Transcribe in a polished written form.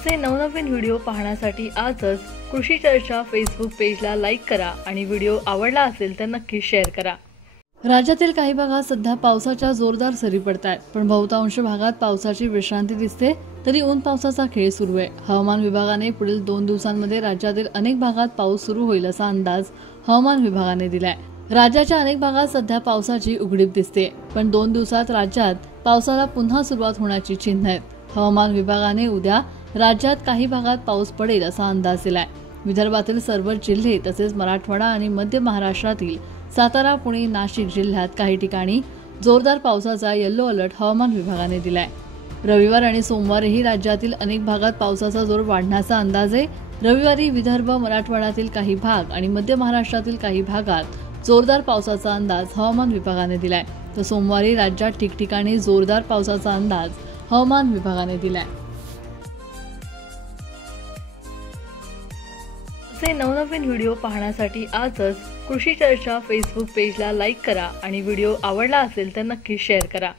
असे नवनवीन व्हिडिओ पाहण्यासाठी आजच कृषी चर्चा फेसबुक पेजला लाईक करा आणि व्हिडिओ आवडला असेल तर नक्की शेअर करा। राज्यातील काही भागात सध्या पावसाच्या जोरदार सरी पडतात, पण बहुतांश भागात पावसाची विश्रांती दिसते, तरी ऊन पावसाचा खेळ सुरू आहे। हवामान विभागाने पुढील 2 दिवसांमध्ये राज्यातील अनेक भागात पाऊस सुरू होईल असा अंदाज हवामान विभागाने दिलाय। राज्याच्या अनेक भागात सध्या पावसाची उघडीप दिसते, पण 2 दिवसात राज्यात पावसाला पुन्हा सुरुवात होण्याची चिन्ह आहेत। हवामान विभागाने उद्या राज्यात काही भागात पाऊस पडेल असा अंदाज दिलाय। विदर्भातील सर्व जिल्हे तसेच मराठवाडा आणि मध्य महाराष्ट्रातील सातारा, पुणे, नाशिक जिल्ह्यात काही ठिकाणी जोरदार पावसाचा येलो अलर्ट हवामान विभागाने दिलाय। रविवार आणि सोमवारीही राज्यातील अनेक भागात पावसाचा जोर वाढण्याचा अंदाज आहे। रविवारी विदर्भ, मराठवाड्यातील काही भाग आणि मध्य महाराष्ट्रातील काही भागात जोरदार पावसाचा अंदाज हवामान विभागाने दिलाय, तर सोमवारी राज्यात ठिकठिकाणी जोरदार पावसाचा अंदाज हवामान विभागाने दिलाय। असे नवनवीन व्हिडिओ पाहण्यासाठी आजच कृषी चर्चा फेसबुक पेजला लाईक करा आणि व्हिडिओ आवडला असेल तर नक्की शेअर करा।